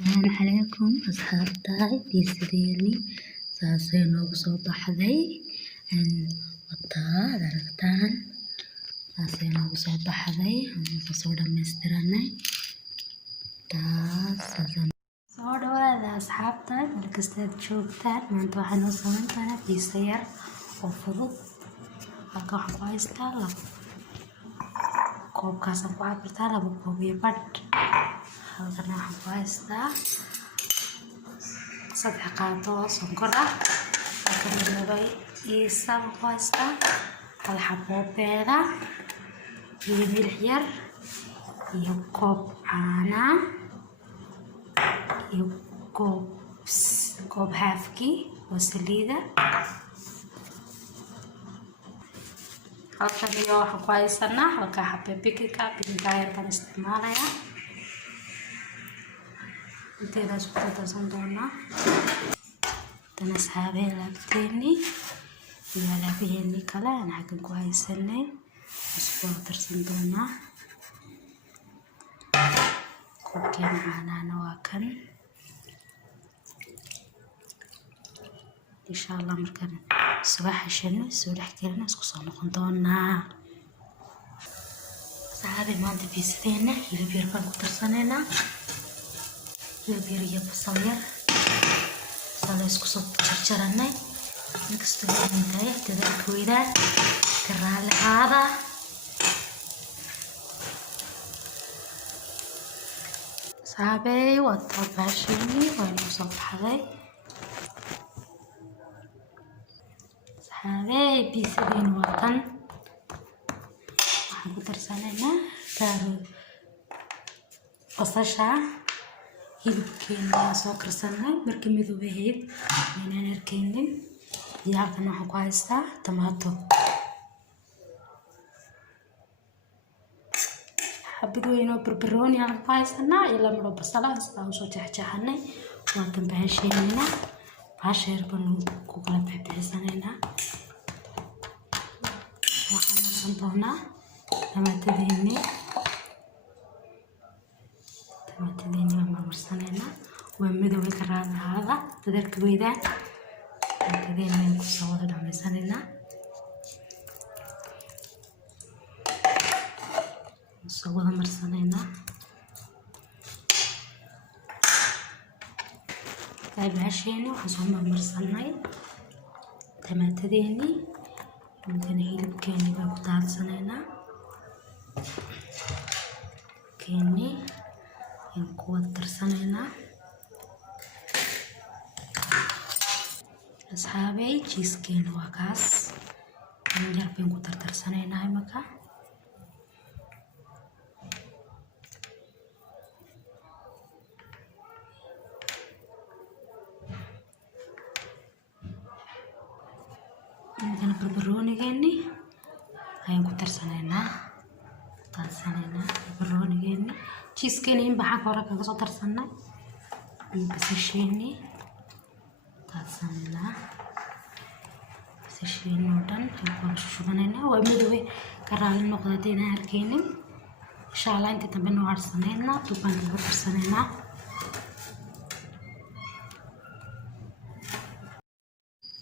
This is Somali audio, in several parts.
السلام عليكم أصحابتي بيسديني ساسين وقصو بحذي وطا درقتان ساسين وقصو بحذي وقصو دمستراني تاس ساسين صورو هذا أصحابتي مركزتاد شوكتان مانتو حنو سوانتانا بيسير وفضو halka waxaan ku haystaa labo koobkaasaan ku cabirtaa labo koob iyo badh halkana waxaan ku haystaa 3 qaado oo sonkor ah halkana laba iisaan ku haystaa hal xabo beeda iyo milix yar iyo koob caana iyo koob haafki oo saliida halkan iyo waxaan ku haysanaa halka xabbe bikinka yar baan isticmaalayaa inteedaas ku darsan doonaa tan asxaabey laabteeni iyo laabaheeni kale aan xaggan ku haysanay isku darsan doonaa koobkeena caanaana waa kan insha allah markaan subaxashana soo dhex gelina isku soo noqon doonaa saade maanta biisadeena hilib yar baan ku darsaneynaa hilib yar iyo basal yar basal isku soo jarjaranay inkastoo intaay dadaalka weydaan ka raali aada saabey waa tabaashini waa inuu soo baxday هذا بيسدين وطن waxaan ku darsaneynaa gaaro basasha hilibkeena soo karsanay markii midoobaheed inaan arkeynin iyo halkan waxaan ku haystaa tomato xabad weyn oo barbarooni aan ku haysanaa ilaa maro basala aan soo jeexjeexanay waa kan bahasheena bahasheer baan ku kala bixbixsaneynaa waxaan marsan doonaa tamaatadeeni waan marsaneynaa waa midowga ka raadahaada dadaalka weydaan tamaatadeeni ku soo wada dhamaysaneynaa soo wada marsaneynaa bahasheeni waxaan soo marsanay tamaatadeeni ممكن hilibkeeni baan ku daadsaneynaa keeni aan ku wada darsaneynaa asxaabey cheeskeeni waa kaas yar baan ku darsaneynaa imaka إذا بربروني جاني هاي نقطر سنينا بربروني جاني تشيز كاني بحق وراك نقطر سنة بس الشيني تاسننا بس الشيني ودن نقول شو بنينا ومدوي كرال النقطتين هالكيني إن شاء الله أنت تبنوا على سنينا تبان تبقى سنينا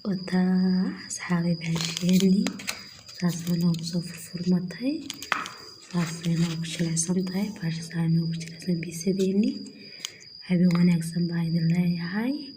وتا أصحابي بهالشيني ساسنا وصوف الفرمتاي ساسنا وكشلا سنتاي باش ساسنا وكشلا سن بيسديني هبي وانا اكسن بايد الله هاي